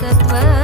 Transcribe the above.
सत्व